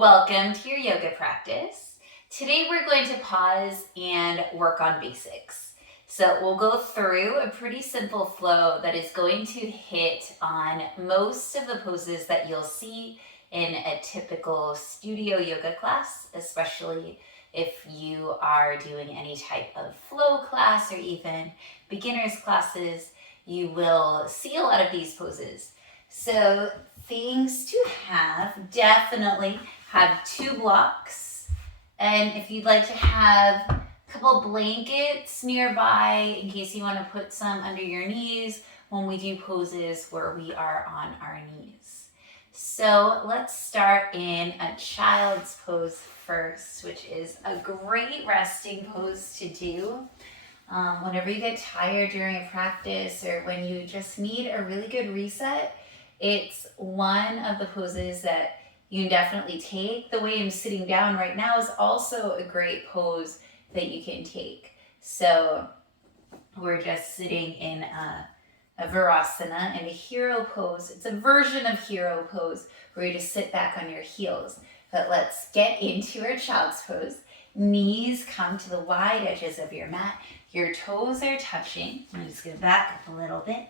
Welcome to your yoga practice. Today we're going to pause and work on basics. So we'll go through a pretty simple flow that is going to hit on most of the poses that you'll see in a typical studio yoga class, especially if you are doing any type of flow class or even beginners classes, you will see a lot of these poses. So things to have, definitely have 2 blocks. And if you'd like to have a couple blankets nearby in case you want to put some under your knees when we do poses where we are on our knees. So let's start in a child's pose first, which is a great resting pose to do. Whenever you get tired during a practice or when you just need a really good reset, it's one of the poses that you can definitely take. The way I'm sitting down right now is also a great pose that you can take. So we're just sitting in a Virasana in a hero pose. It's a version of hero pose where you just sit back on your heels. But let's get into our child's pose. Knees come to the wide edges of your mat. Your toes are touching. I'm just going to back up a little bit.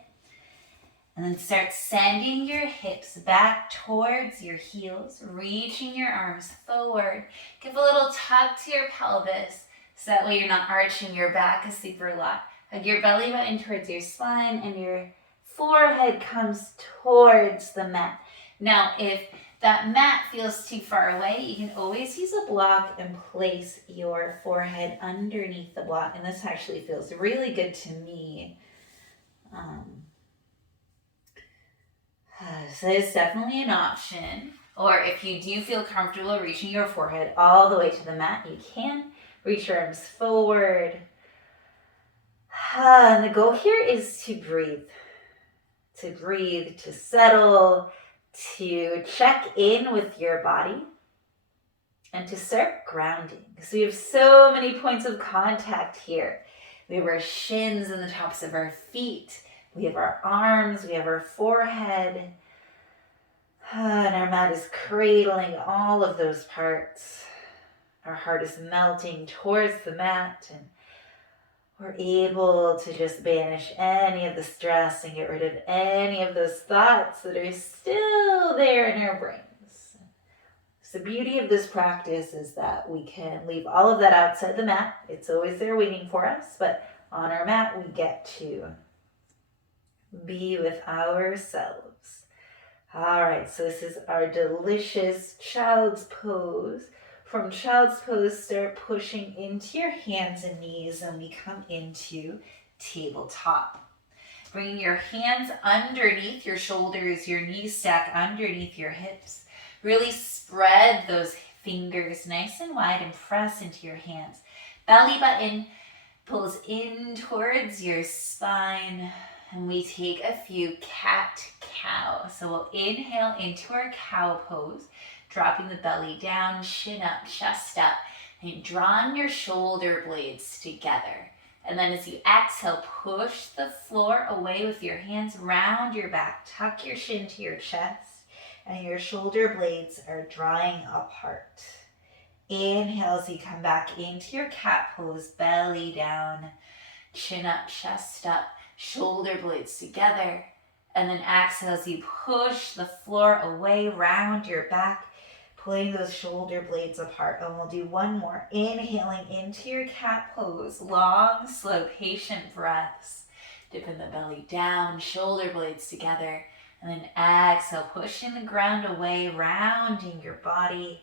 And then start sending your hips back towards your heels, reaching your arms forward. Give a little tug to your pelvis so that way you're not arching your back a super lot. Hug your belly button towards your spine and your forehead comes towards the mat. Now, if that mat feels too far away, you can always use a block and place your forehead underneath the block. And this actually feels really good to me. So it's definitely an option. Or if you do feel comfortable reaching your forehead all the way to the mat, you can reach your arms forward. And the goal here is to breathe, to settle, to check in with your body, and to start grounding. Because we have so many points of contact here. We have our shins and the tops of our feet. We have our arms, we have our forehead, and our mat is cradling all of those parts. Our heart is melting towards the mat, and we're able to just banish any of the stress and get rid of any of those thoughts that are still there in our brains. So the beauty of this practice is that we can leave all of that outside the mat. It's always there waiting for us, but on our mat we get to be with ourselves. All right, so this is our delicious child's pose. From child's pose, start pushing into your hands and knees, and we come into tabletop. Bringing your hands underneath your shoulders, your knees stack underneath your hips. Really spread those fingers nice and wide and press into your hands. Belly button pulls in towards your spine. And we take a few cat-cow. So we'll inhale into our cow pose, dropping the belly down, chin up, chest up, and drawing your shoulder blades together. And then as you exhale, push the floor away with your hands, round your back, tuck your chin to your chest, and your shoulder blades are drawing apart. Inhale as you come back into your cat pose, belly down, chin up, chest up, shoulder blades together, and then exhale as you push the floor away, round your back, pulling those shoulder blades apart. And we'll do one more. Inhaling into your cat pose, long, slow, patient breaths. Dipping the belly down, shoulder blades together, and then exhale, pushing the ground away, rounding your body.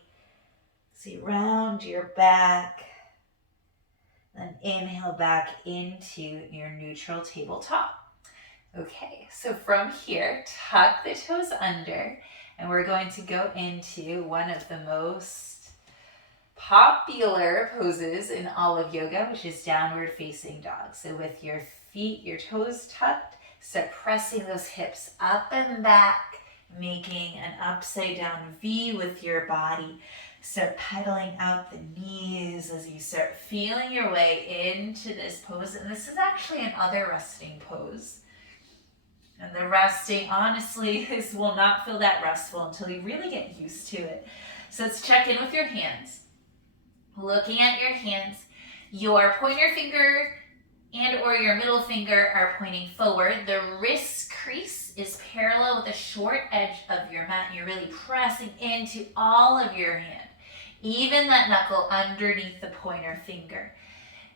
So you round your back. Then inhale back into your neutral tabletop. Okay, so from here, tuck the toes under, and we're going to go into one of the most popular poses in all of yoga, which is downward facing dog. So with your feet, your toes tucked, start pressing those hips up and back, making an upside down V with your body. Start pedaling out the knees as you start feeling your way into this pose. And this is actually another resting pose. And the resting, honestly, will not feel that restful until you really get used to it. So let's check in with your hands. Looking at your hands, your pointer finger and or your middle finger are pointing forward. The wrist crease is parallel with the short edge of your mat. You're really pressing into all of your hand, even that knuckle underneath the pointer finger.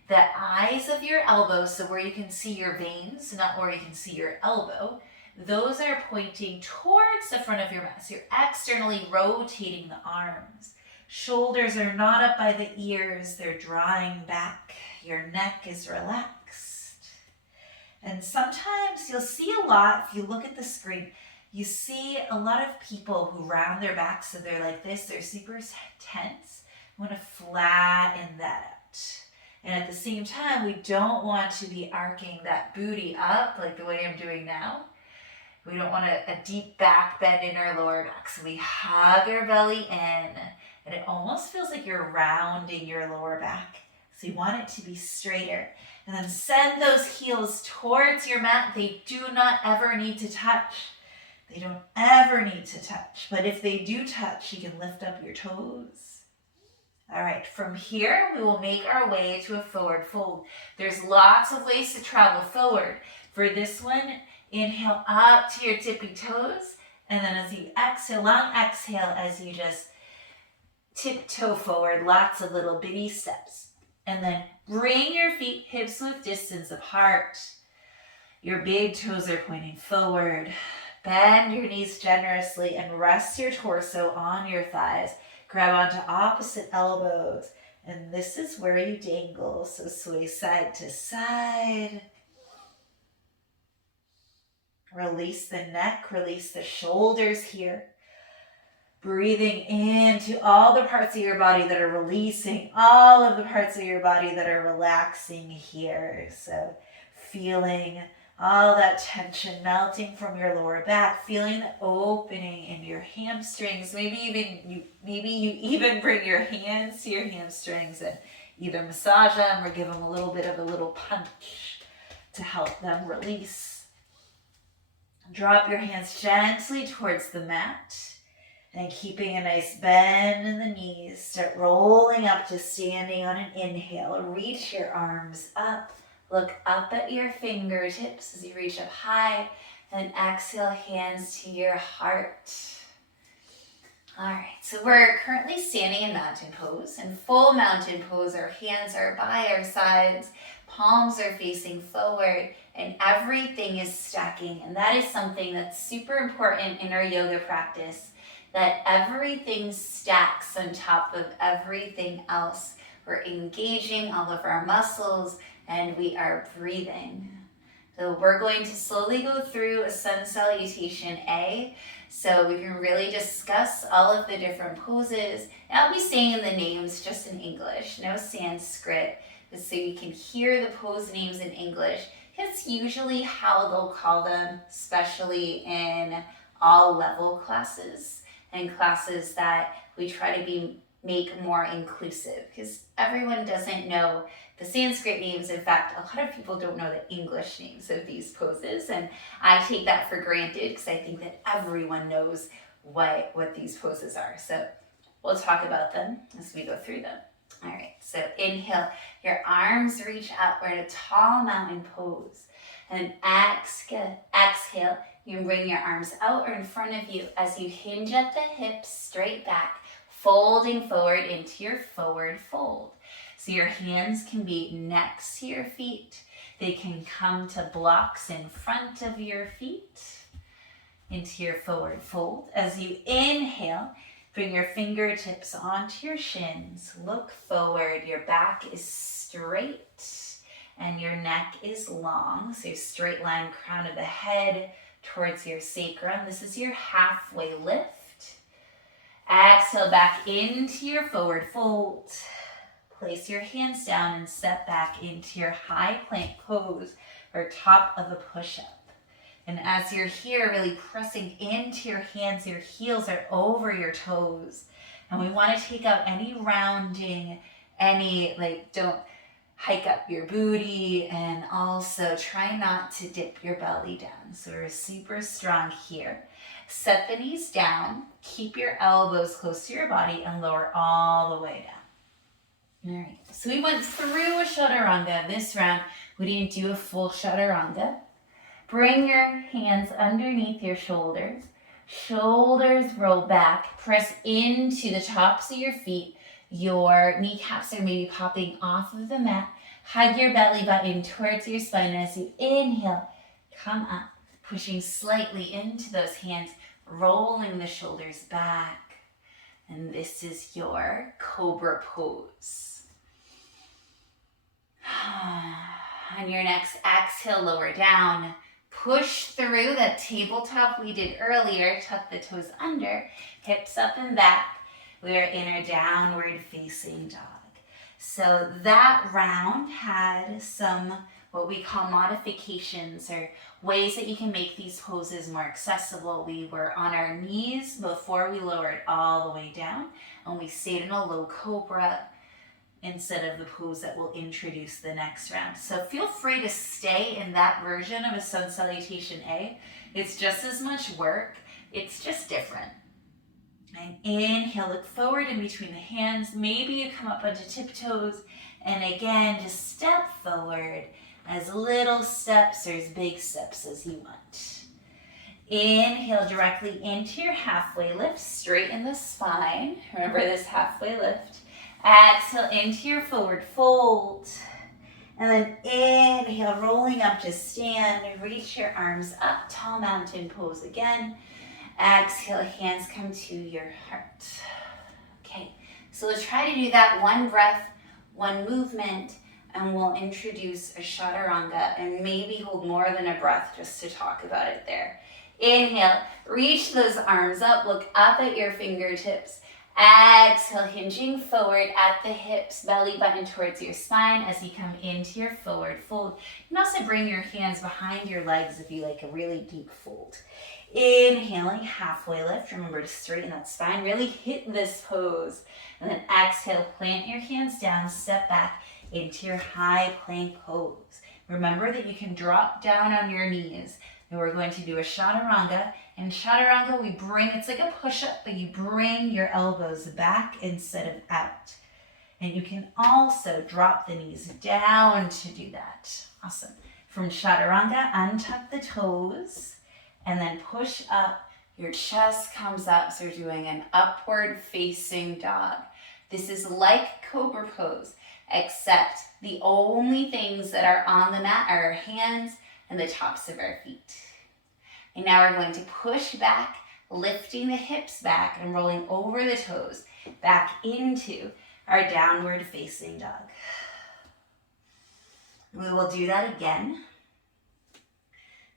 The eyes of your elbows, so where you can see your veins, not where you can see your elbow, those are pointing towards the front of your mat. So you're externally rotating the arms. Shoulders are not up by the ears, they're drawing back. Your neck is relaxed. And sometimes you'll see a lot, if you look at the screen, you see a lot of people who round their backs so they're like this, they're super tense. You want to flatten that out. And at the same time, we don't want to be arcing that booty up like the way I'm doing now. We don't want a deep back bend in our lower back. So we hug our belly in, and it almost feels like you're rounding your lower back. So you want it to be straighter. And then send those heels towards your mat. They do not ever need to touch. They don't ever need to touch. But if they do touch, you can lift up your toes. All right, from here, we will make our way to a forward fold. There's lots of ways to travel forward. For this one, inhale up to your tippy toes. And then as you exhale, long exhale, as you just tiptoe forward, lots of little bitty steps. And then bring your feet hips width distance apart. Your big toes are pointing forward. Bend your knees generously and rest your torso on your thighs. Grab onto opposite elbows. And this is where you dangle. So sway side to side. Release the neck, release the shoulders here. Breathing into all the parts of your body that are releasing, all of the parts of your body that are relaxing here. So feeling all that tension melting from your lower back, feeling the opening in your hamstrings. Maybe you even bring your hands to your hamstrings and either massage them or give them a little punch to help them release. Drop your hands gently towards the mat. And keeping a nice bend in the knees, start rolling up to standing on an inhale. Reach your arms up. Look up at your fingertips as you reach up high. And exhale, hands to your heart. All right, so we're currently standing in mountain pose. In full mountain pose, our hands are by our sides. Palms are facing forward. And everything is stacking. And that is something that's super important in our yoga practice. That everything stacks on top of everything else. We're engaging all of our muscles and we are breathing. So we're going to slowly go through a sun salutation A so we can really discuss all of the different poses. And I'll be saying the names just in English, no Sanskrit, just so you can hear the pose names in English. It's usually how they'll call them, especially in all level classes. And classes that we try to make more inclusive because everyone doesn't know the Sanskrit names. In fact, a lot of people don't know the English names of these poses, and I take that for granted because I think that everyone knows what these poses are. So we'll talk about them as we go through them. All right, so inhale, your arms reach out. We're in a tall mountain pose. And exhale, you can bring your arms out or in front of you as you hinge at the hips, straight back, folding forward into your forward fold. So your hands can be next to your feet. They can come to blocks in front of your feet into your forward fold. As you inhale, bring your fingertips onto your shins. Look forward. Your back is straight and your neck is long. So your straight line crown of the head towards your sacrum. This is your halfway lift. Exhale back into your forward fold. Place your hands down and step back into your high plank pose or top of a push-up. And as you're here, really pressing into your hands, your heels are over your toes. And we want to take out any rounding, any hike up your booty, and also try not to dip your belly down. So we're super strong here. Set the knees down, keep your elbows close to your body, and lower all the way down. All right, so we went through a chaturanga this round. We didn't do a full chaturanga. Bring your hands underneath your shoulders. Shoulders roll back, press into the tops of your feet. Your kneecaps are maybe popping off of the mat. Hug your belly button towards your spine as you inhale. Come up, pushing slightly into those hands, rolling the shoulders back. And this is your cobra pose. On your next exhale, lower down. Push through that tabletop we did earlier. Tuck the toes under, hips up and back. We are in our downward facing dog. So that round had some what we call modifications, or ways that you can make these poses more accessible. We were on our knees before we lowered all the way down, and we stayed in a low cobra instead of the pose that we'll introduce the next round. So feel free to stay in that version of a Sun Salutation A. It's just as much work, it's just different. And inhale, look forward in between the hands. Maybe you come up onto tiptoes, and again, just step forward, as little steps or as big steps as you want. Inhale directly into your halfway lift, straighten the spine. Remember this halfway lift. Exhale into your forward fold. And then inhale, rolling up to stand. Reach your arms up, tall mountain pose again. Exhale, hands come to your heart. Okay, so let's try to do that one breath, one movement, and we'll introduce a chaturanga and maybe hold more than a breath just to talk about it there. Inhale, reach those arms up, look up at your fingertips. Exhale, hinging forward at the hips, belly button towards your spine as you come into your forward fold. You can also bring your hands behind your legs if you like a really deep fold. Inhaling, halfway lift. Remember to straighten that spine, really hit this pose. And then exhale, plant your hands down, step back into your high plank pose. Remember that you can drop down on your knees. And we're going to do a chaturanga. In chaturanga, we bring, it's like a push-up, but you bring your elbows back instead of out. And you can also drop the knees down to do that. Awesome. From chaturanga, untuck the toes and then push up. Your chest comes up, so you're doing an upward facing dog. This is like cobra pose, except the only things that are on the mat are our hands and the tops of our feet. And now we're going to push back, lifting the hips back and rolling over the toes back into our downward facing dog. We will do that again,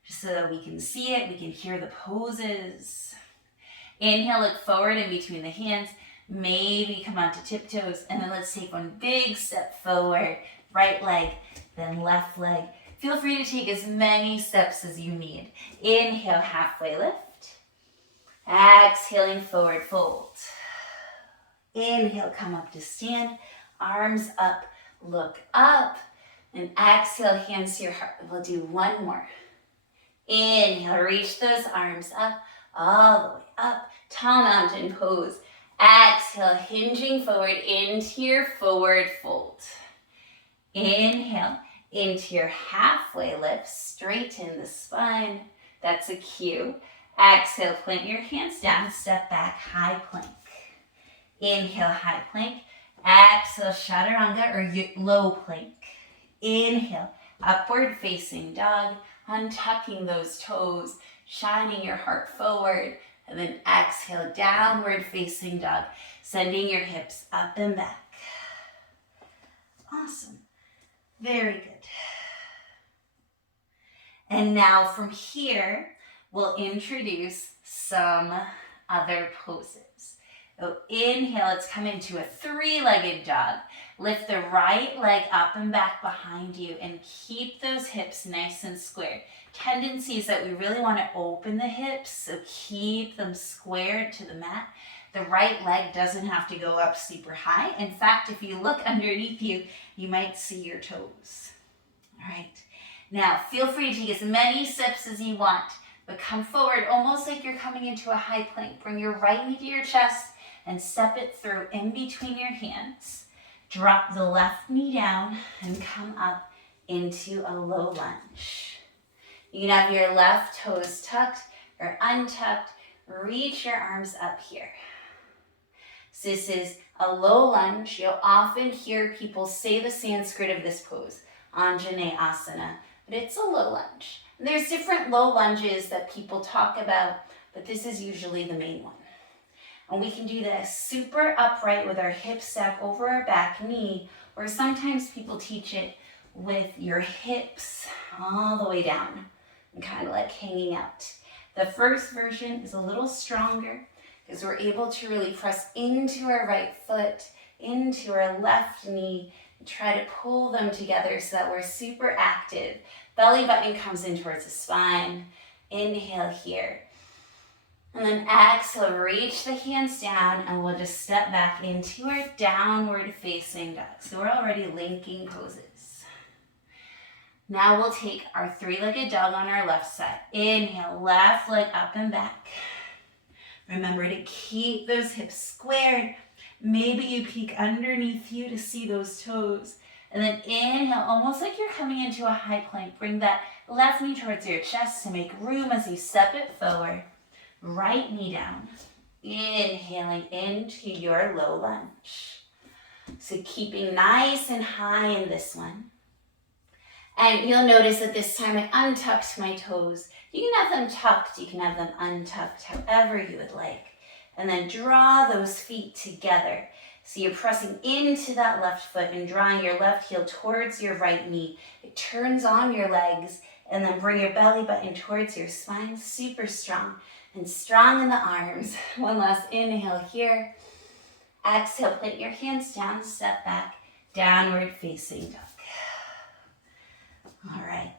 just so that we can see it, we can hear the poses. Inhale, look forward in between the hands, maybe come onto tiptoes, and then let's take one big step forward, right leg, then left leg. Feel free to take as many steps as you need. Inhale, halfway lift. Exhaling, forward fold. Inhale, come up to stand. Arms up, look up. And exhale, hands to your heart. We'll do one more. Inhale, reach those arms up, all the way up. Tall mountain pose. Exhale, hinging forward into your forward fold. Inhale. Into your halfway lift, straighten the spine. That's a cue. Exhale, plant your hands down, step back, high plank. Inhale, high plank. Exhale, chaturanga or low plank. Inhale, upward facing dog, untucking those toes, shining your heart forward. And then exhale, downward facing dog, sending your hips up and back. Awesome. Very good. And now from here, we'll introduce some other poses. So inhale, let's come into a three-legged dog. Lift the right leg up and back behind you and keep those hips nice and squared. Tendency is that we really want to open the hips, so keep them squared to the mat. The right leg doesn't have to go up super high. In fact, if you look underneath you, you might see your toes. All right. Now, feel free to take as many steps as you want, but come forward almost like you're coming into a high plank. Bring your right knee to your chest and step it through in between your hands. Drop the left knee down and come up into a low lunge. You can have your left toes tucked or untucked. Reach your arms up here. So this is a low lunge. You'll often hear people say the Sanskrit of this pose, Anjaneyasana, but it's a low lunge. And there's different low lunges that people talk about, but this is usually the main one. And we can do this super upright with our hips stacked over our back knee, or sometimes people teach it with your hips all the way down and kind of like hanging out. The first version is a little stronger because we're able to really press into our right foot, into our left knee, and try to pull them together so that we're super active. Belly button comes in towards the spine. Inhale here. And then exhale, reach the hands down, and we'll just step back into our downward facing dog. So we're already linking poses. Now we'll take our three-legged dog on our left side. Inhale, left leg up and back. Remember to keep those hips squared. Maybe you peek underneath you to see those toes. And then inhale, almost like you're coming into a high plank. Bring that left knee towards your chest to make room as you step it forward. Right knee down. Inhaling into your low lunge. So keeping nice and high in this one. And you'll notice that this time I untucked my toes. You can have them tucked, you can have them untucked, however you would like. And then draw those feet together. So you're pressing into that left foot and drawing your left heel towards your right knee. It turns on your legs, and then bring your belly button towards your spine, super strong. And strong in the arms. One last inhale here. Exhale, put your hands down, step back, downward facing dog. All right.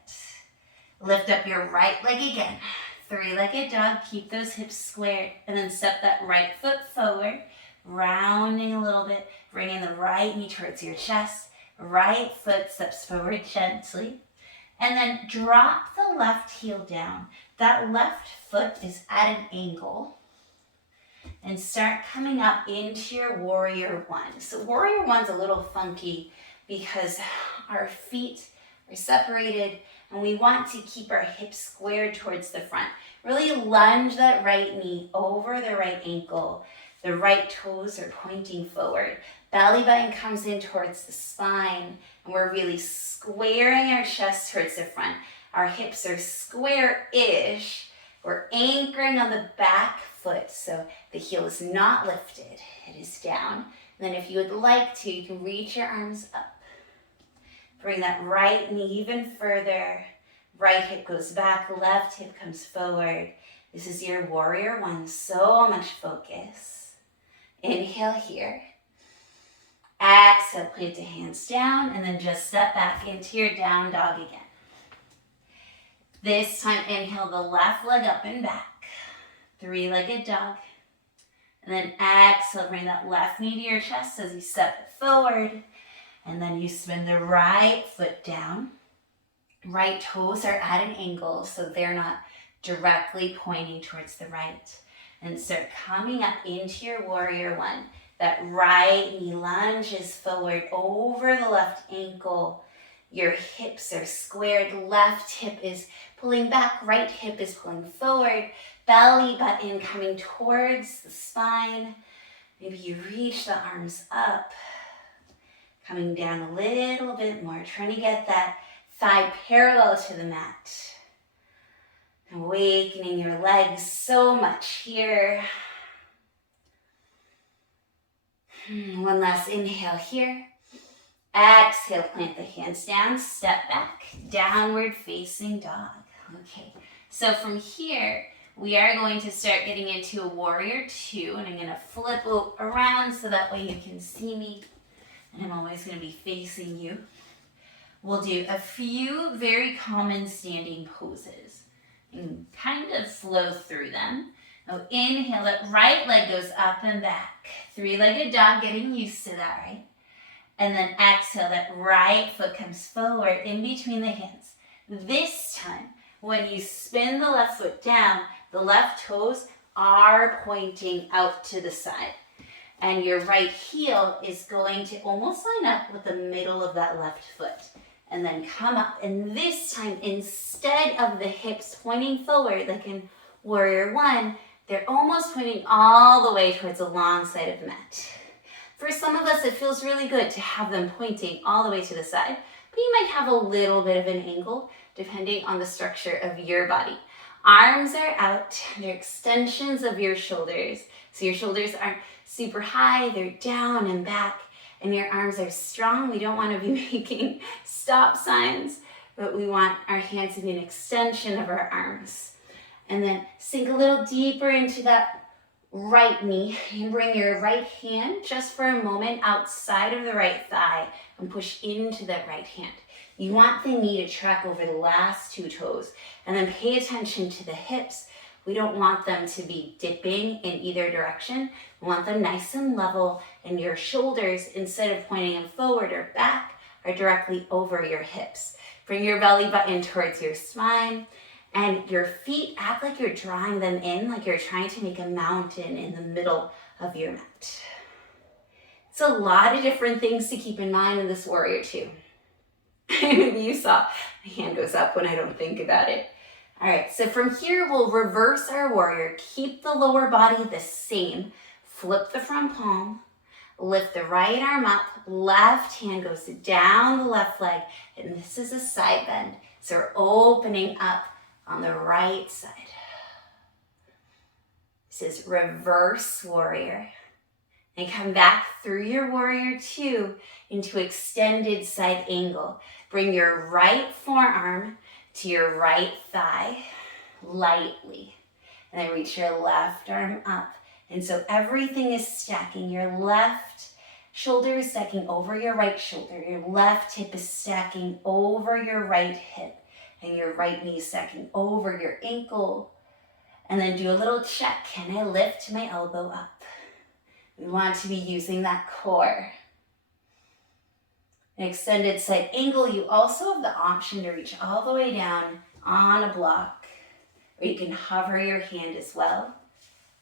Lift up your right leg again. Three-legged dog, keep those hips squared, and then step that right foot forward, rounding a little bit, bringing the right knee towards your chest. Right foot steps forward gently, and then drop the left heel down. That left foot is at an angle, and start coming up into your warrior one. So warrior one's a little funky because our feet are separated and we want to keep our hips squared towards the front. Really lunge that right knee over the right ankle. The right toes are pointing forward. Belly button comes in towards the spine, and we're really squaring our chest towards the front. Our hips are square-ish. We're anchoring on the back foot, so the heel is not lifted. It is down. And then if you would like to, you can reach your arms up. Bring that right knee even further. Right hip goes back, left hip comes forward. This is your warrior one, so much focus. Inhale here. Exhale, plant the hands down, and then just step back into your down dog again. This time, inhale the left leg up and back. Three-legged dog. And then exhale, bring that left knee to your chest as you step it forward. And then you spin the right foot down. Right toes are at an angle, so they're not directly pointing towards the right. And start coming up into your warrior one. That right knee lunges forward over the left ankle. Your hips are squared. Left hip is pulling back. Right hip is pulling forward. Belly button coming towards the spine. Maybe you reach the arms up. Coming down a little bit more. Trying to get that thigh parallel to the mat. Awakening your legs so much here. One last inhale here. Exhale, plant the hands down, step back, downward facing dog. Okay, so from here, we are going to start getting into a warrior two, and I'm going to flip around so that way you can see me, and I'm always going to be facing you. We'll do a few very common standing poses and kind of flow through them. Now inhale, that right leg goes up and back. Three-legged dog, getting used to that, right? And then exhale, that right foot comes forward in between the hands. This time, when you spin the left foot down, the left toes are pointing out to the side. And your right heel is going to almost line up with the middle of that left foot. And then come up. And this time, instead of the hips pointing forward, like in warrior one, they're almost pointing all the way towards the long side of the mat. For some of us, it feels really good to have them pointing all the way to the side, but you might have a little bit of an angle depending on the structure of your body. Arms are out, they're extensions of your shoulders. So your shoulders aren't super high, they're down and back, and your arms are strong. We don't want to be making stop signs, but we want our hands to be an extension of our arms. And then sink a little deeper into that right knee and bring your right hand just for a moment outside of the right thigh and push into that right hand. You want the knee to track over the last two toes, and then pay attention to the hips. We don't want them to be dipping in either direction. We want them nice and level, and your shoulders, instead of pointing them forward or back, are directly over your hips. Bring your belly button towards your spine. And your feet act like you're drawing them in, like you're trying to make a mountain in the middle of your mat. It's a lot of different things to keep in mind in this warrior two. Maybe you saw my hand goes up when I don't think about it. All right, so from here, we'll reverse our warrior. Keep the lower body the same. Flip the front palm. Lift the right arm up. Left hand goes down the left leg. And this is a side bend. So we're opening up on the right side. This is reverse warrior. And come back through your warrior two into extended side angle. Bring your right forearm to your right thigh lightly. And then reach your left arm up. And so everything is stacking. Your left shoulder is stacking over your right shoulder. Your left hip is stacking over your right hip. And your right knee stacking over your ankle. And then do a little check. Can I lift my elbow up? We want to be using that core. An extended side angle, you also have the option to reach all the way down on a block. Or you can hover your hand as well.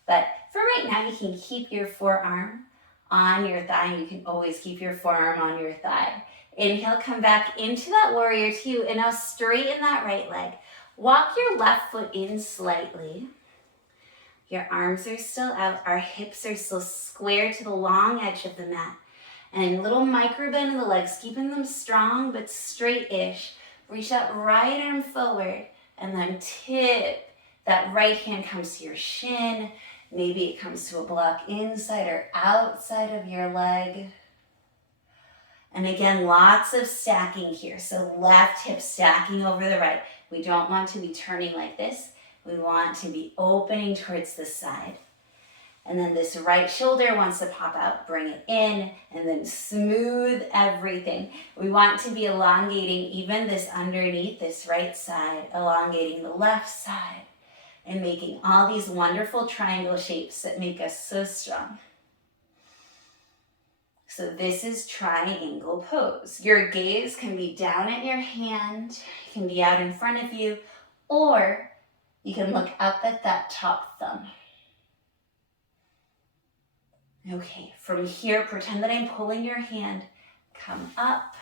But for right now, you can keep your forearm on your thigh. And you can always keep your forearm on your thigh. Inhale, come back into that warrior two, and now straighten that right leg. Walk your left foot in slightly. Your arms are still out. Our hips are still square to the long edge of the mat. And little micro bend in the legs, keeping them strong but straight-ish. Reach that right arm forward, and then tip. That right hand comes to your shin. Maybe it comes to a block inside or outside of your leg. And again, lots of stacking here. So left hip stacking over the right. We don't want to be turning like this. We want to be opening towards the side. And then this right shoulder wants to pop out, bring it in, and then smooth everything. We want to be elongating even this underneath, this right side, elongating the left side, and making all these wonderful triangle shapes that make us so strong. So this is triangle pose. Your gaze can be down at your hand, it can be out in front of you, or you can look up at that top thumb. Okay, from here, pretend that I'm pulling your hand, come up,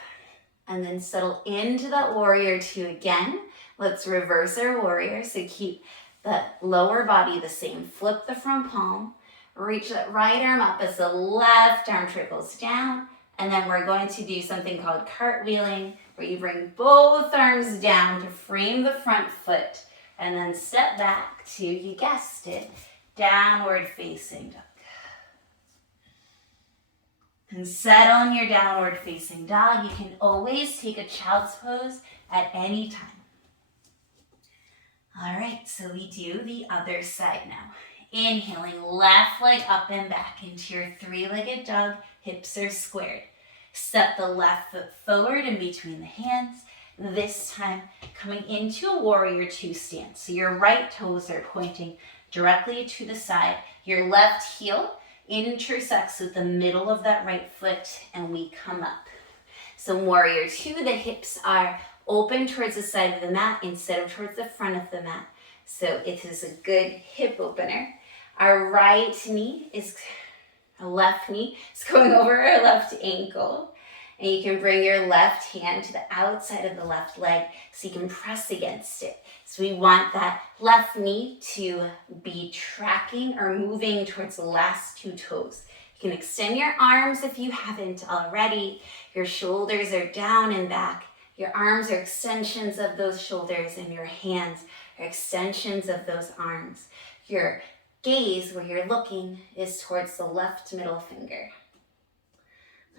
and then settle into that warrior two again. Let's reverse our warrior, so keep the lower body the same. Flip the front palm. Reach that right arm up as the left arm trickles down. And then we're going to do something called cartwheeling, where you bring both arms down to frame the front foot. And then step back to, you guessed it, downward facing dog. And settle in your downward facing dog. You can always take a child's pose at any time. All right, so we do the other side now. Inhaling, left leg up and back into your three-legged dog. Hips are squared. Step the left foot forward in between the hands. This time, coming into a warrior two stance. So your right toes are pointing directly to the side. Your left heel intersects with the middle of that right foot, and we come up. So warrior two, the hips are open towards the side of the mat instead of towards the front of the mat. So it is a good hip opener. Our right knee is, our left knee is going over our left ankle. And you can bring your left hand to the outside of the left leg so you can press against it. So we want that left knee to be tracking or moving towards the last two toes. You can extend your arms if you haven't already. Your shoulders are down and back. Your arms are extensions of those shoulders, and your hands are extensions of those arms. Your gaze, where you're looking, is towards the left middle finger.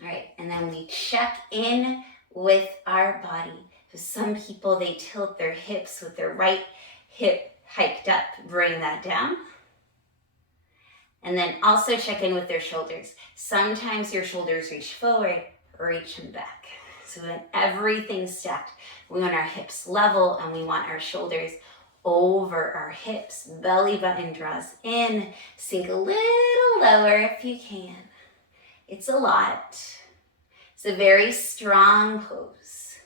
All right, and then we check in with our body. For some people, they tilt their hips with their right hip hiked up. Bring that down. And then also check in with their shoulders. Sometimes your shoulders reach forward or reach them back. So when everything's stacked, we want our hips level and we want our shoulders over our hips. Belly button draws in. Sink a little lower if you can. It's a lot. It's a very strong pose.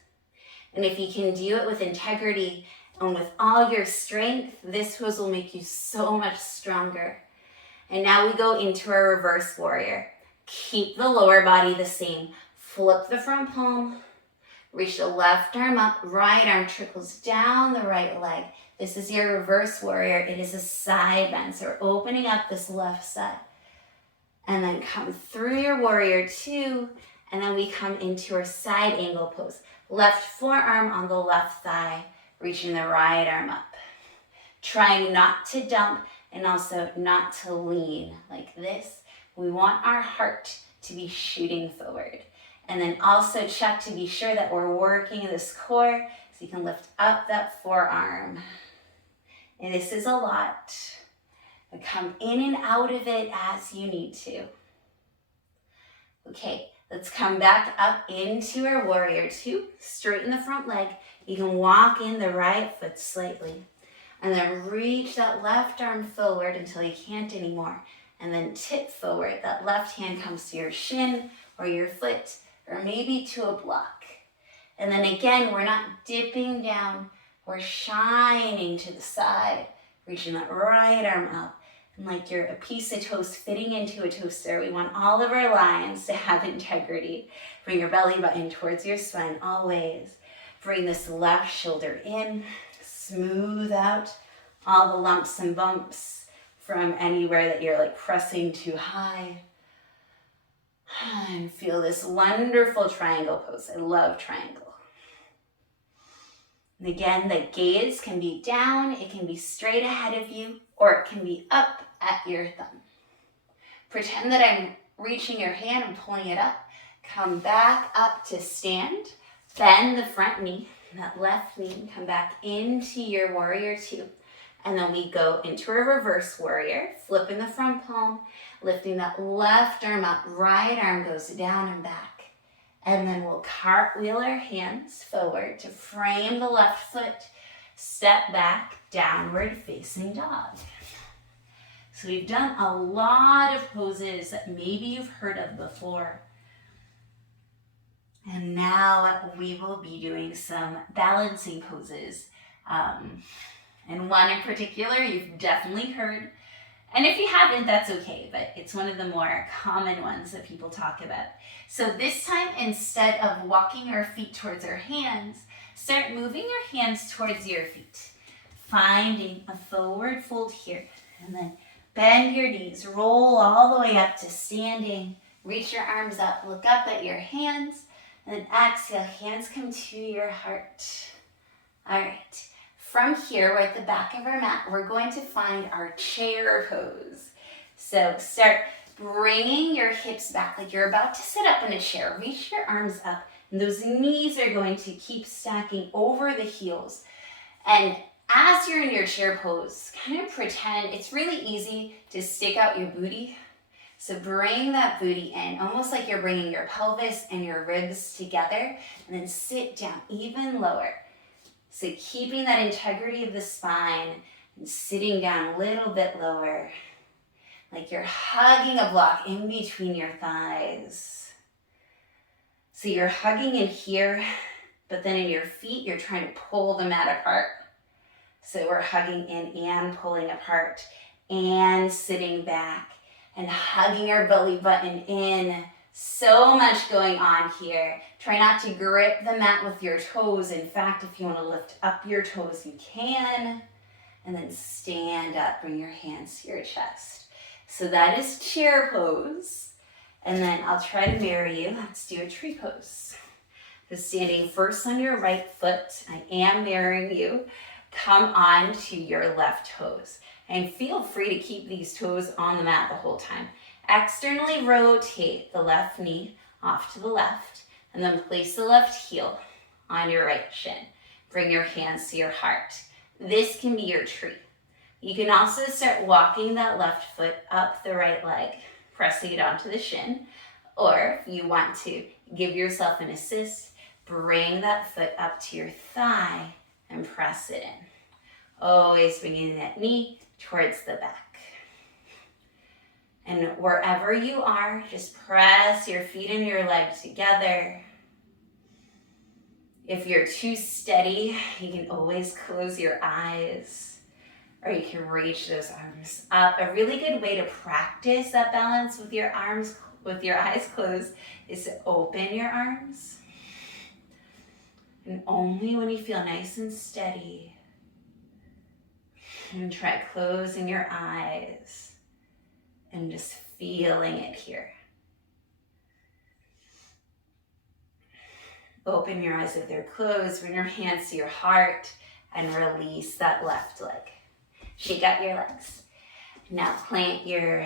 And if you can do it with integrity and with all your strength, this pose will make you so much stronger. And now we go into our reverse warrior. Keep the lower body the same. Flip the front palm. Reach the left arm up. Right arm trickles down the right leg. This is your reverse warrior. It is a side bend. So we're opening up this left side. And then come through your warrior two. And then we come into our side angle pose. Left forearm on the left thigh. Reaching the right arm up. Trying not to dump and also not to lean like this. We want our heart to be shooting forward. And then also check to be sure that we're working this core so you can lift up that forearm. And this is a lot. But come in and out of it as you need to. Okay, let's come back up into our warrior two. Straighten the front leg. You can walk in the right foot slightly. And then reach that left arm forward until you can't anymore. And then tip forward. That left hand comes to your shin or your foot or maybe to a block. And then again, we're not dipping down. We're shining to the side. Reaching that right arm up. And like you're a piece of toast fitting into a toaster. We want all of our lines to have integrity. Bring your belly button towards your spine always. Bring this left shoulder in. Smooth out all the lumps and bumps from anywhere that you're like pressing too high. And feel this wonderful triangle pose. I love triangle. And again, the gaze can be down, it can be straight ahead of you, or it can be up at your thumb. Pretend that I'm reaching your hand and pulling it up. Come back up to stand. Bend the front knee. That left knee, come back into your warrior two. And then we go into a reverse warrior, flipping the front palm, lifting that left arm up, right arm goes down and back. And then we'll cartwheel our hands forward to frame the left foot, step back, downward facing dog. So we've done a lot of poses that maybe you've heard of before. And now we will be doing some balancing poses. And one in particular you've definitely heard. And if you haven't, that's okay, but it's one of the more common ones that people talk about. So this time, instead of walking our feet towards our hands, start moving your hands towards your feet. Finding a forward fold here. And then bend your knees, roll all the way up to standing. Reach your arms up, look up at your hands. And then exhale, hands come to your heart. All right, from here, we're at the back of our mat. We're going to find our chair pose. So start bringing your hips back like you're about to sit up in a chair. Reach your arms up, and those knees are going to keep stacking over the heels. And As you're in your chair pose, kind of pretend it's really easy to stick out your booty. So bring that booty in, almost like you're bringing your pelvis and your ribs together, and then sit down even lower. So keeping that integrity of the spine and sitting down a little bit lower, like you're hugging a block in between your thighs. So you're hugging in here, but then in your feet, you're trying to pull the mat apart. So we're hugging in and pulling apart and sitting back and hugging our belly button in. So much going on here. Try not to grip the mat with your toes. In fact, if you want to lift up your toes, you can. And then stand up, bring your hands to your chest. So that is chair pose. And then I'll try to mirror you. Let's do a tree pose. So standing first on your right foot, I am mirroring you. Come on to your left toes. And feel free to keep these toes on the mat the whole time. Externally rotate the left knee off to the left, and then place the left heel on your right shin. Bring your hands to your heart. This can be your tree. You can also start walking that left foot up the right leg, pressing it onto the shin. Or if you want to give yourself an assist, bring that foot up to your thigh and press it in. Always bringing that knee towards the back. And wherever you are, just press your feet and your legs together. If you're too steady, you can always close your eyes, or you can reach those arms up. A really good way to practice that balance with your arms, with your eyes closed, is to open your arms. And only when you feel nice and steady, and try closing your eyes and just feeling it here. Open your eyes if they're closed, bring your hands to your heart, and release that left leg. Shake out your legs. Now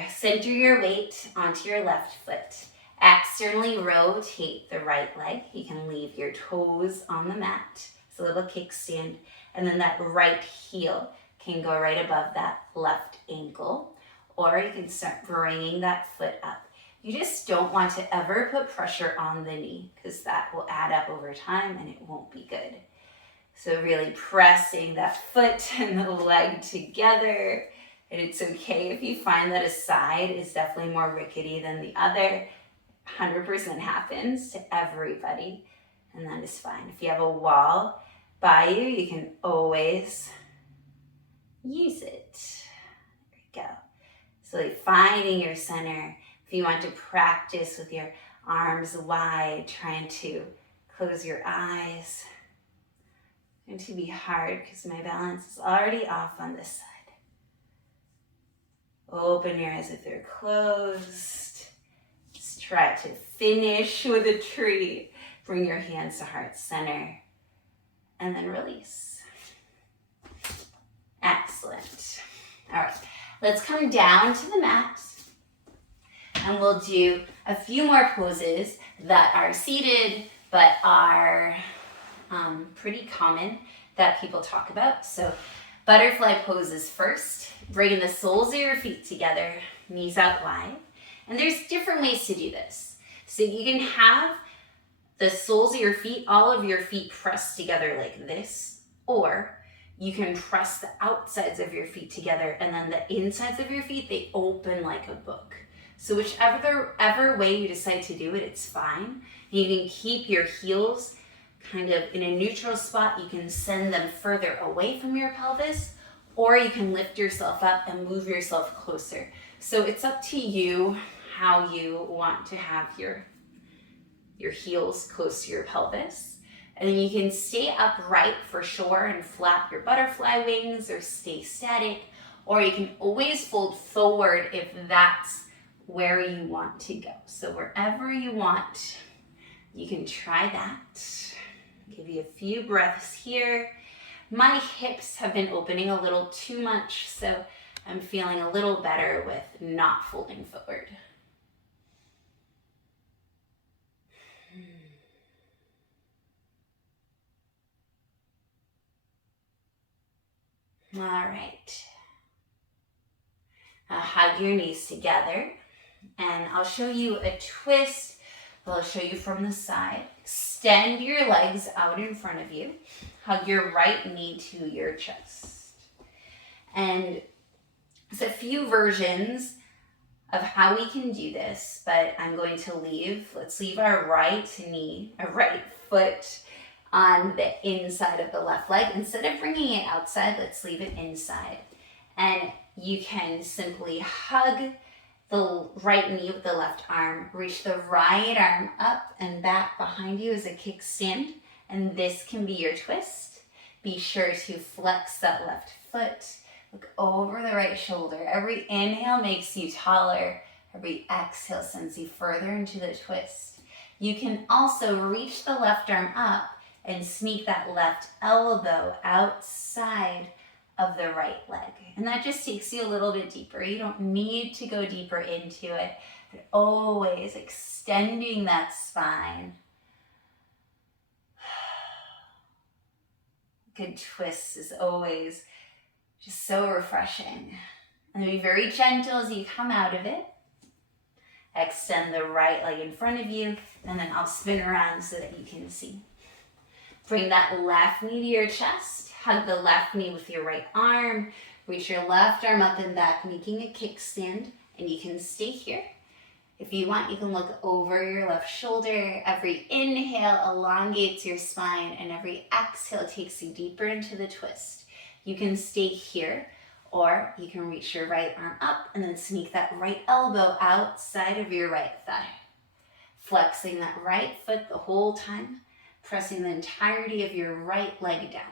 center your weight onto your left foot. Externally rotate the right leg. You can leave your toes on the mat. It's a little kickstand. And then that right heel can go right above that left ankle. Or you can start bringing that foot up. You just don't want to ever put pressure on the knee, because that will add up over time and it won't be good. So really pressing that foot and the leg together. And it's okay if you find that a side is definitely more rickety than the other. 100% happens to everybody, and that is fine. If you have a wall by you, you can always use it. There you go. So finding your center. If you want to practice with your arms wide, trying to close your eyes. It's going to be hard because my balance is already off on this side. Open your eyes if they're closed. Just try to finish with a tree. Bring your hands to heart center. And then release. Excellent. All right, let's come down to the mat. And we'll do a few more poses that are seated, but are pretty common that people talk about. So butterfly poses first. Bringing the soles of your feet together, knees out wide. And there's different ways to do this. So you can have the soles of your feet, all of your feet pressed together like this, or you can press the outsides of your feet together and then the insides of your feet, they open like a book. So whichever way you decide to do it, it's fine. You can keep your heels kind of in a neutral spot. You can send them further away from your pelvis, or you can lift yourself up and move yourself closer. So it's up to you how you want to have your heels close to your pelvis. And then you can stay upright for sure and flap your butterfly wings or stay static, or you can always fold forward if that's where you want to go. So wherever you want, you can try that. Give you a few breaths here. My hips have been opening a little too much, so I'm feeling a little better with not folding forward. All right. Now hug your knees together, and I'll show you a twist. I'll show you from the side. Extend your legs out in front of you. Hug your right knee to your chest. And there's a few versions of how we can do this, but I'm going to let's leave our right knee, our right foot on the inside of the left leg. Instead of bringing it outside, let's leave it inside. And you can simply hug the right knee with the left arm, reach the right arm up and back behind you as a kickstand, and this can be your twist. Be sure to flex that left foot, look over the right shoulder. Every inhale makes you taller, every exhale sends you further into the twist. You can also reach the left arm up and sneak that left elbow outside of the right leg. And that just takes you a little bit deeper. You don't need to go deeper into it, but always extending that spine. Good twist is always just so refreshing. And be very gentle as you come out of it. Extend the right leg in front of you, and then I'll spin around so that you can see. Bring that left knee to your chest. Hug the left knee with your right arm. Reach your left arm up and back, making a kickstand, and you can stay here. If you want, you can look over your left shoulder. Every inhale elongates your spine, and every exhale takes you deeper into the twist. You can stay here, or you can reach your right arm up and then sneak that right elbow outside of your right thigh. Flexing that right foot the whole time, pressing the entirety of your right leg down.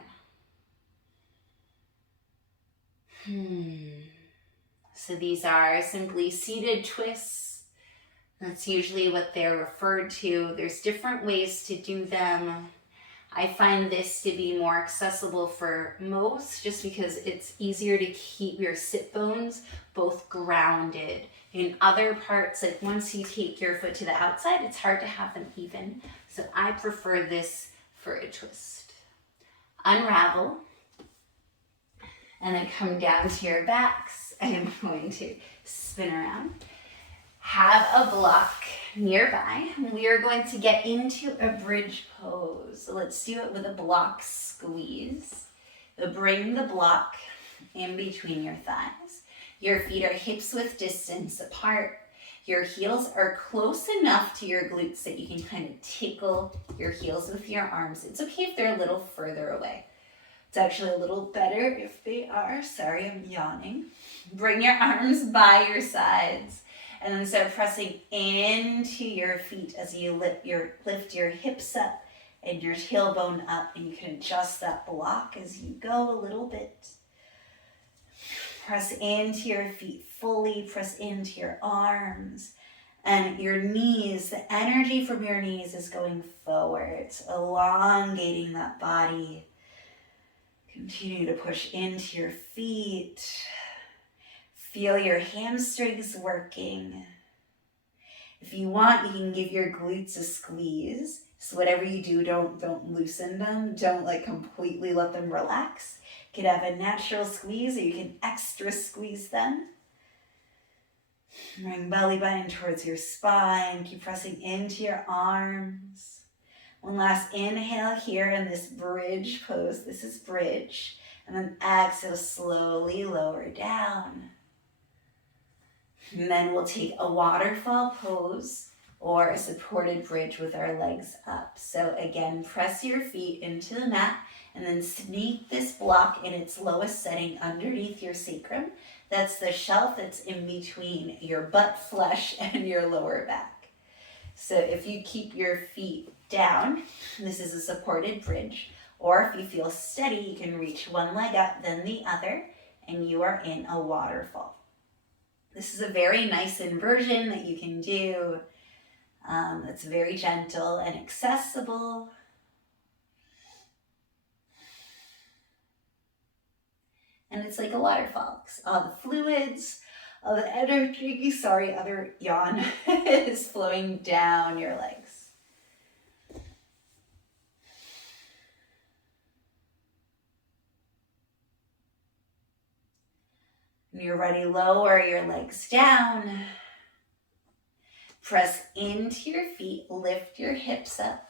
So these are simply seated twists. That's usually what they're referred to. There's different ways to do them. I find this to be more accessible for most just because it's easier to keep your sit bones both grounded. In other parts, like once you take your foot to the outside, it's hard to have them even. So I prefer this for a twist. Unravel. And then come down to your backs. I am going to spin around. Have a block nearby. We are going to get into a bridge pose. So let's do it with a block squeeze. So bring the block in between your thighs. Your feet are hips width distance apart. Your heels are close enough to your glutes that you can kind of tickle your heels with your arms. It's okay if they're a little further away. It's actually a little better if they are. Sorry, I'm yawning. Bring your arms by your sides and then start pressing into your feet as you lift your hips up and your tailbone up, and you can adjust that block as you go a little bit. Press into your feet fully, press into your arms and your knees. The energy from your knees is going forward, elongating that body. Continue to push into your feet. Feel your hamstrings working. If you want, you can give your glutes a squeeze. So whatever you do, don't loosen them. Don't completely let them relax. You can have a natural squeeze or you can extra squeeze them. Bring belly button towards your spine. Keep pressing into your arms. One last inhale here in this bridge pose. This is bridge. And then exhale, slowly lower down. And then we'll take a waterfall pose or a supported bridge with our legs up. So again, press your feet into the mat and then sneak this block in its lowest setting underneath your sacrum. That's the shelf that's in between your butt flesh and your lower back. So if you keep your feet down, this is a supported bridge, or if you feel steady, you can reach one leg up, then the other, and you are in a waterfall. This is a very nice inversion that you can do. It's very gentle and accessible. And it's like a waterfall. All the fluids, all the energy, other yawn, is flowing down your legs. When you're ready, lower your legs down. Press into your feet, lift your hips up.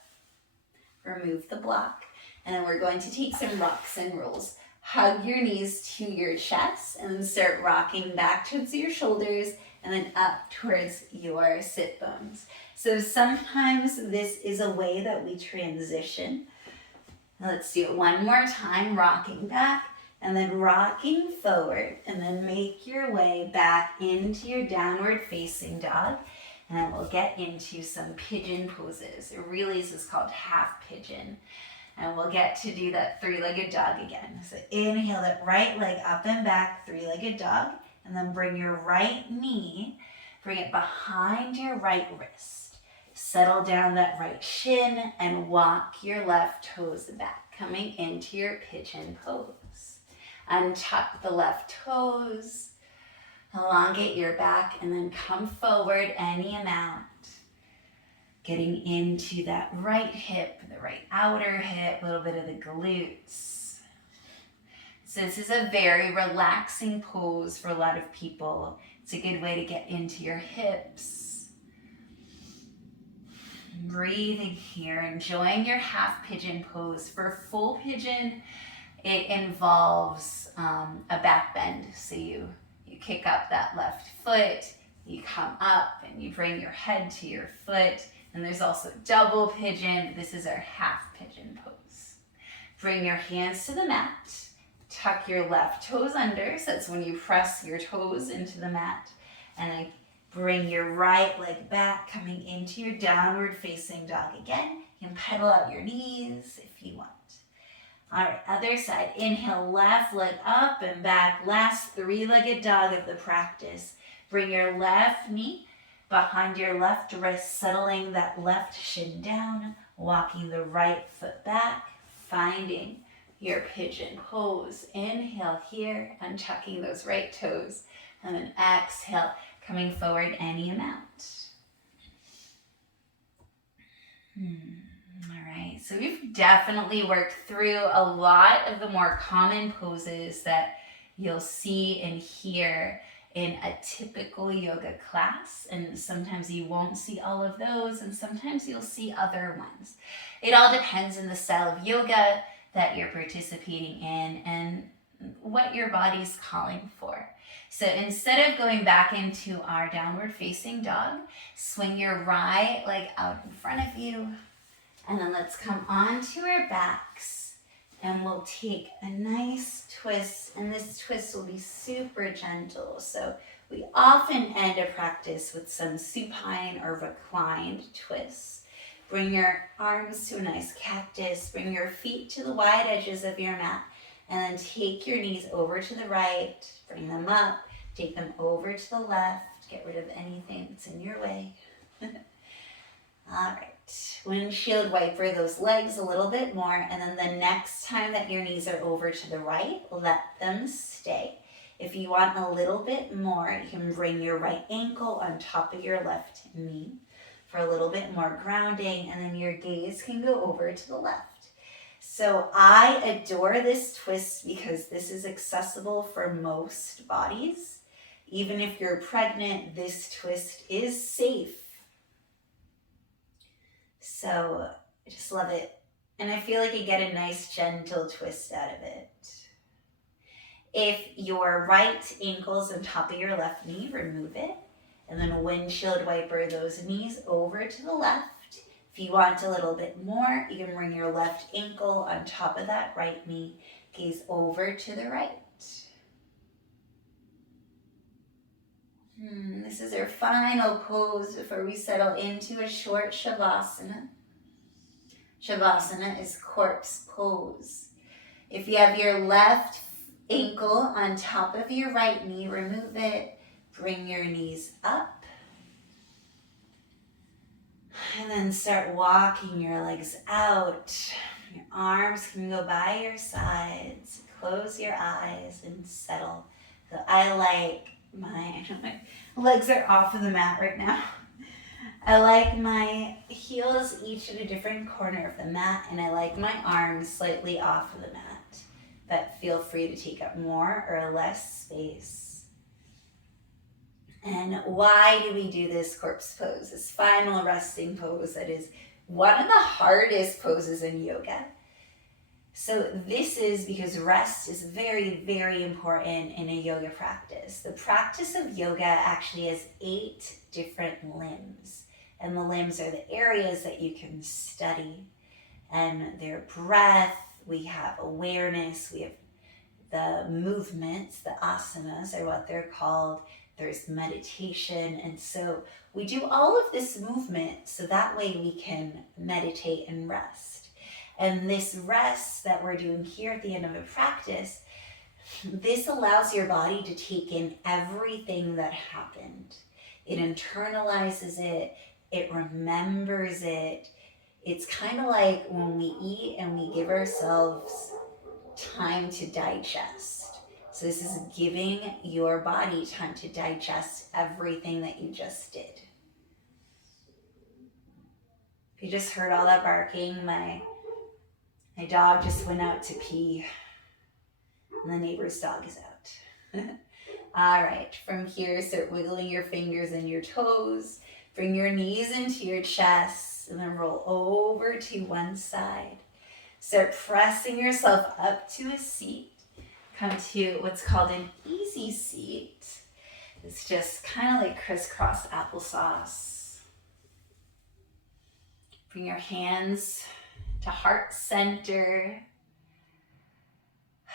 Remove the block. And then we're going to take some rocks and rolls. Hug your knees to your chest and then start rocking back towards your shoulders and then up towards your sit bones. So sometimes this is a way that we transition. Let's do it one more time, rocking back and then rocking forward, and then make your way back into your downward facing dog. And then we'll get into some pigeon poses. Really, this is called half pigeon. And we'll get to do that three-legged dog again. So inhale that right leg up and back, three-legged dog. And then bring your right knee, bring it behind your right wrist. Settle down that right shin and walk your left toes back, coming into your pigeon pose. Untuck the left toes, elongate your back, and then come forward any amount. Getting into that right hip, the right outer hip, a little bit of the glutes. So this is a very relaxing pose for a lot of people. It's a good way to get into your hips. Breathing here, enjoying your half pigeon pose. For full pigeon, it involves a back bend. So you kick up that left foot, you come up and you bring your head to your foot. And there's also double pigeon. This is our half pigeon pose. Bring your hands to the mat. Tuck your left toes under. So that's when you press your toes into the mat. And then bring your right leg back, coming into your downward facing dog again. You can pedal out your knees if you want. All right, other side. Inhale, left leg up and back. Last three-legged dog of the practice. Bring your left knee behind your left wrist, settling that left shin down, walking the right foot back, finding your pigeon pose. Inhale here, untucking those right toes, and then exhale, coming forward any amount. All right, so we've definitely worked through a lot of the more common poses that you'll see and hear in a typical yoga class, and sometimes you won't see all of those, and sometimes you'll see other ones. It all depends on the style of yoga that you're participating in and what your body's calling for. So instead of going back into our downward facing dog, swing your right leg out in front of you, and then let's come onto our backs. And we'll take a nice twist, and this twist will be super gentle. So we often end a practice with some supine or reclined twists. Bring your arms to a nice cactus, bring your feet to the wide edges of your mat, and then take your knees over to the right, bring them up, take them over to the left, get rid of anything that's in your way. All right. Windshield wiper those legs a little bit more, and then the next time that your knees are over to the right, let them stay. If you want a little bit more, you can bring your right ankle on top of your left knee for a little bit more grounding, and then your gaze can go over to the left. So I adore this twist because this is accessible for most bodies. Even if you're pregnant, this twist is safe. So I just love it. And I feel like you get a nice gentle twist out of it. If your right ankle's on top of your left knee, remove it. And then windshield wiper those knees over to the left. If you want a little bit more, you can bring your left ankle on top of that right knee. Gaze over to the right. This is our final pose before we settle into a short Shavasana. Shavasana is corpse pose. If you have your left ankle on top of your right knee, remove it. Bring your knees up. And then start walking your legs out. Your arms can go by your sides. Close your eyes and settle. So I like my legs are off of the mat right now. I like my heels each at a different corner of the mat, and I like my arms slightly off of the mat. But feel free to take up more or less space. And why do we do this corpse pose, this final resting pose that is one of the hardest poses in yoga? So this is because rest is very, very important in a yoga practice. The practice of yoga actually has 8 different limbs. And the limbs are the areas that you can study. And their breath, we have awareness, we have the movements, the asanas are what they're called. There's meditation. And so we do all of this movement so that way we can meditate and rest. And this rest that we're doing here at the end of a practice, this allows your body to take in everything that happened. It internalizes it, it remembers it. It's kind of like when we eat and we give ourselves time to digest. So this is giving your body time to digest everything that you just did. If you just heard all that barking, my dog just went out to pee, and the neighbor's dog is out. All right, from here, start wiggling your fingers and your toes. Bring your knees into your chest, and then roll over to one side. Start pressing yourself up to a seat. Come to what's called an easy seat. It's just kind of like crisscross applesauce. Bring your hands to heart center.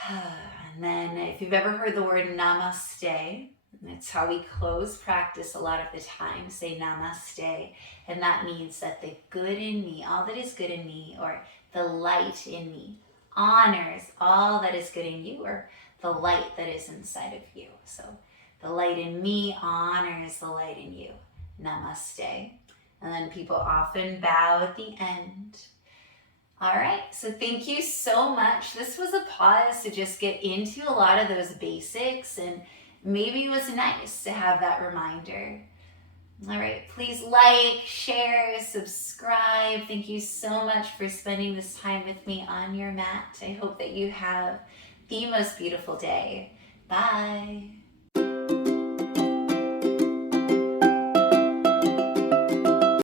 And then if you've ever heard the word namaste, that's how we close practice a lot of the time, say namaste. And that means that the good in me, all that is good in me, or the light in me, honors all that is good in you, or the light that is inside of you. So the light in me honors the light in you. Namaste. And then people often bow at the end. All right, so thank you so much. This was a pause to just get into a lot of those basics, and maybe it was nice to have that reminder. All right, please like, share, subscribe. Thank you so much for spending this time with me on your mat. I hope that you have the most beautiful day. Bye.